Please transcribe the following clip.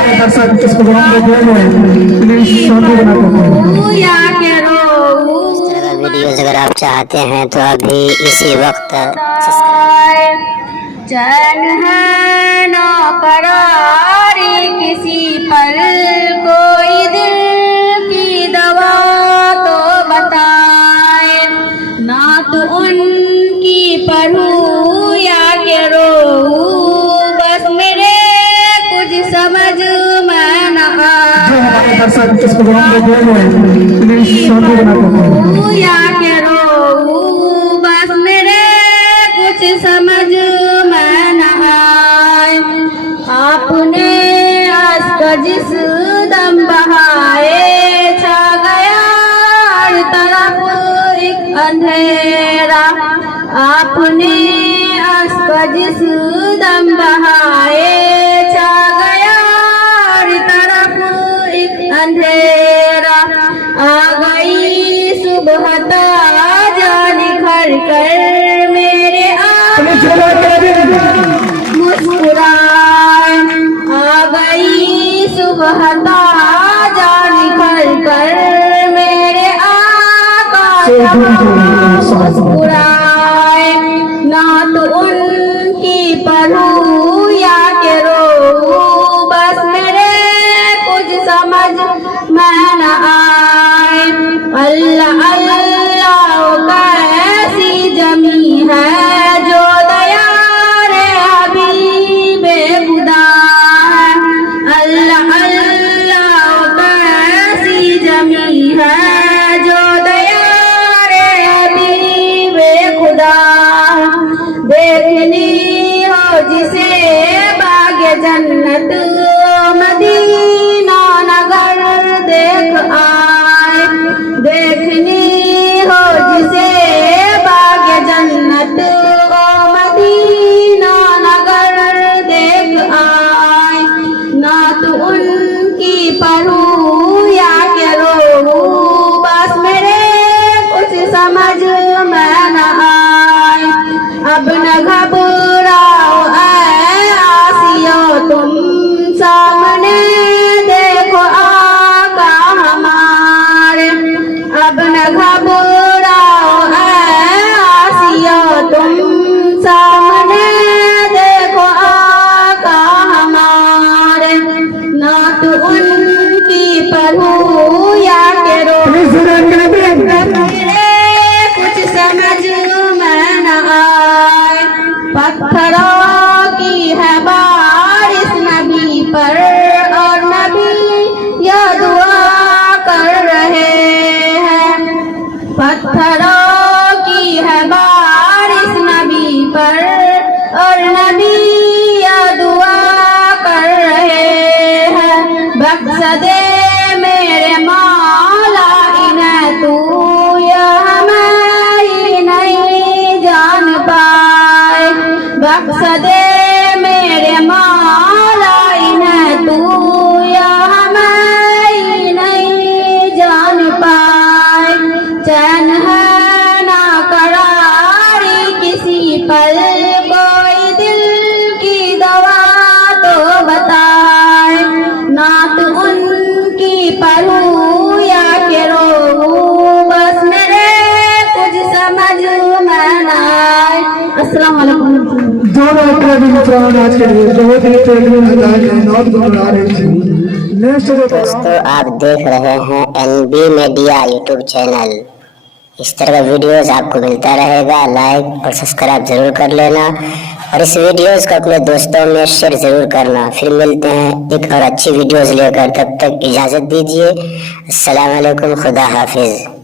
इस प्रोग्राम को देख रहे हैं प्लीज शांति बना के या करो इस तरह का वीडियोस अगर आप चाहते हैं तो अभी इसी वक्त सब्सक्राइब चैन है ना करारी किसी पल कोई दिल की दवा तो बताए ना तो उनकी पढ़ूं या के रोऊं बस मेरे कुछ समझ में न आए दर्शक इस प्रोग्राम को देख रहे हैं प्लीज शांति बना के या के रोऊं बस मेरे कुछ समझ में न आए आपने अश्क जिस दम बहाए छा गया हर तरफ एक अंधेरा आपने अश्क जिस दम बहाए छा गया हर तरफ एक अंधेरा आ गई सुबह ताजा निखर कर मेरे मुस्कुराए आ गई सुबह ताजा निखर कर मेरे आका मुस्कुराए ना तो उनकी पढ़ूं या के रोऊं बस मेरे कुछ समझ में न आए अल्लाह अल्लाह कैसी जमी है जो दया रे हबीबे खुदा है अल्लाह अल्लाह कैसी जमी है जो दया रे हबीबे खुदा देखनी हो जिसे बागे जन्नत मदीना नगर देख आए देखनी हो जिसे बागे जन्नत मदीना नगर देख आए ना तो उनकी पढ़ूं या के रोऊं बस मेरे कुछ समझ में न आए अब न घबराओ ऐ आसियो तुम सामने देखो आका हमारे अब न घबराओ ऐ आसियो तुम सामने देखो आका हमारे ना तो उनकी पढ़ूं या के रोऊं कुछ समझ में न आए पत्थरों की है बारिश नबी पर और नबी यह दुआ कर रहे हैं पत्थरों की है बारिश नबी पर और नबी यह दुआ कर रहे हैं बख्श दे मेरे मौला इन्हें तू यह हमें नहीं जान पाए बख्श दे मेरे मौला इन्हें तू यह हमें नहीं जान पाए चैन है ना करारी किसी पल कोई दिल की दवा तो बताए ना तो उनकी पढ़ूं या के रोऊं बस मेरे कुछ समझ में न आए अस्सलाम वालेकुम दोनों प्रोग्राम आज के लिए बहुत ही टेक्निकल नॉट बना रहे थे नेक्स्ट दोस्तों आप देख रहे हैं एनबी मीडिया यूट्यूब चैनल इस तरह का वीडियोस आपको मिलता रहेगा लाइक और सब्सक्राइब जरूर कर लेना और इस वीडियोस को अपने दोस्तों में शेयर जरूर करना फिर मिलते हैं एक और अच्छी वीडियोस लेकर तब तक इजाज़त दीजिए अस्सलाम वालेकुम खुदा हाफिज।